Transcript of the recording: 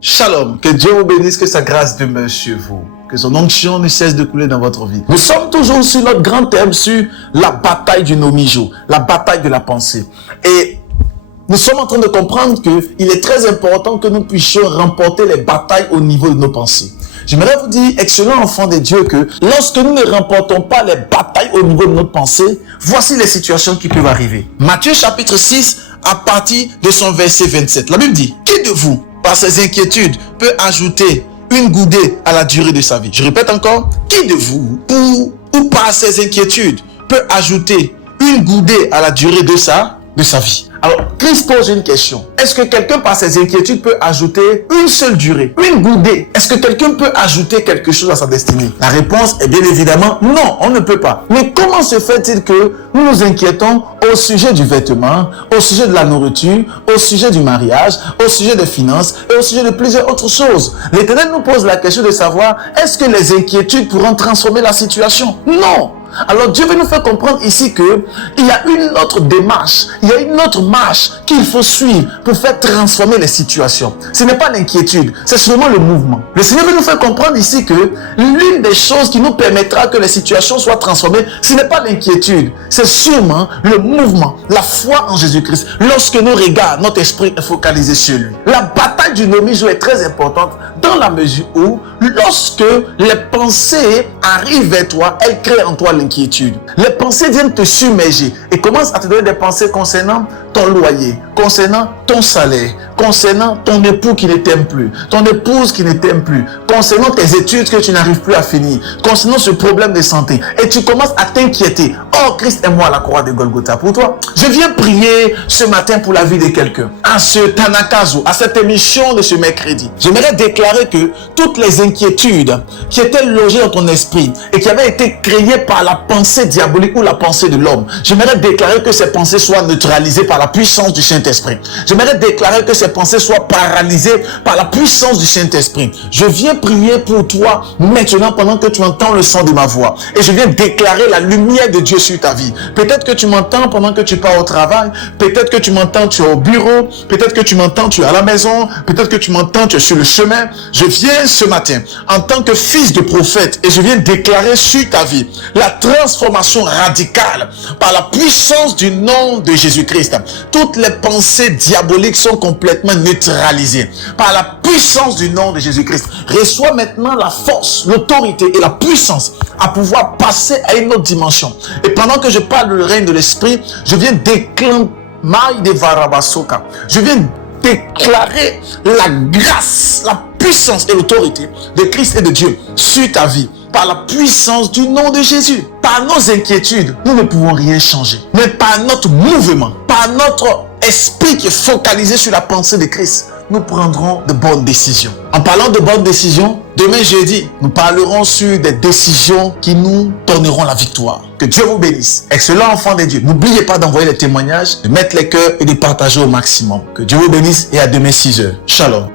Shalom, que Dieu vous bénisse, que sa grâce demeure sur vous, que son onction ne cesse de couler dans votre vie. Nous sommes toujours sur notre grand thème sur la bataille du nomijo, la bataille de la pensée. Et nous sommes en train de comprendre qu'il est très important que nous puissions remporter les batailles au niveau de nos pensées. J'aimerais vous dire, excellent enfant de Dieu, que lorsque nous ne remportons pas les batailles au niveau de notre pensée, voici les situations qui peuvent arriver. Matthieu chapitre 6, à partir de son verset 27. La Bible dit, qui de vous, par ses inquiétudes, peut ajouter une goudée à la durée de sa vie? Je répète encore, qui de vous, ou par ses inquiétudes, peut ajouter une goudée à la durée de sa vie? Alors, Christ pose une question. Est-ce que quelqu'un par ses inquiétudes peut ajouter une seule durée, une goudée? Est-ce que quelqu'un peut ajouter quelque chose à sa destinée? La réponse est bien évidemment non, on ne peut pas. Mais comment se fait-il que nous nous inquiétons au sujet du vêtement, au sujet de la nourriture, au sujet du mariage, au sujet des finances et au sujet de plusieurs autres choses? L'Éternel nous pose la question de savoir, est-ce que les inquiétudes pourront transformer la situation? Non! Alors Dieu veut nous faire comprendre ici que il y a une autre démarche, il y a une autre marche qu'il faut suivre pour faire transformer les situations. Ce n'est pas l'inquiétude, c'est seulement le mouvement. Le Seigneur veut nous faire comprendre ici que l'une des choses qui nous permettra que les situations soient transformées, ce n'est pas l'inquiétude, c'est sûrement le mouvement, la foi en Jésus-Christ. Lorsque nous regardons, notre esprit est focalisé sur lui. La bataille du nomijo est très importante dans la mesure où, lorsque les pensées arrivent vers toi, elles créent en toi l'inquiétude. Les pensées viennent te submerger et commencent à te donner des pensées concernant ton loyer, concernant ton salaire, concernant ton époux qui ne t'aime plus, ton épouse qui ne t'aime plus, concernant tes études que tu n'arrives plus à finir, concernant ce problème de santé. Et tu commences à t'inquiéter. Oh, Christ est mort à la croix de Golgotha pour toi. Je viens prier ce matin pour la vie de quelqu'un. À ce Tanakazo, à cette émission de ce mercredi, j'aimerais déclarer que toutes les inquiétudes qui étaient logées dans ton esprit et qui avaient été créées par la pensée diabolique ou la pensée de l'homme, j'aimerais déclarer que ces pensées soient neutralisées par la puissance du Saint-Esprit. J'aimerais déclarer que ces pensées soient paralysées par la puissance du Saint-Esprit. Je viens prier pour toi maintenant pendant que tu entends le son de ma voix. Et je viens déclarer la lumière de Dieu sur ta vie. Peut-être que tu m'entends pendant que tu pars au travail. Peut-être que tu m'entends, tu es au bureau. Peut-être que tu m'entends, tu es à la maison. Peut-être que tu m'entends, tu es sur le chemin. Je viens ce matin en tant que fils de prophète et je viens déclarer sur ta vie la transformation radicale par la puissance du nom de Jésus-Christ. Toutes les pensées diaboliques sont complètement neutralisées par la puissance du nom de Jésus-Christ. Reçois maintenant la force, l'autorité et la puissance à pouvoir passer à une autre dimension. Et pendant que je parle du règne de l'esprit, je viens déclarer la grâce, la puissance et l'autorité de Christ et de Dieu sur ta vie par la puissance du nom de Jésus. Par nos inquiétudes, nous ne pouvons rien changer. Mais par notre mouvement, par notre esprit qui est focalisé sur la pensée de Christ, nous prendrons de bonnes décisions. En parlant de bonnes décisions, demain jeudi, nous parlerons sur des décisions qui nous donneront la victoire. Que Dieu vous bénisse. Excellent enfant de Dieu. N'oubliez pas d'envoyer les témoignages, de mettre les cœurs et de partager au maximum. Que Dieu vous bénisse et à demain 6h. Shalom.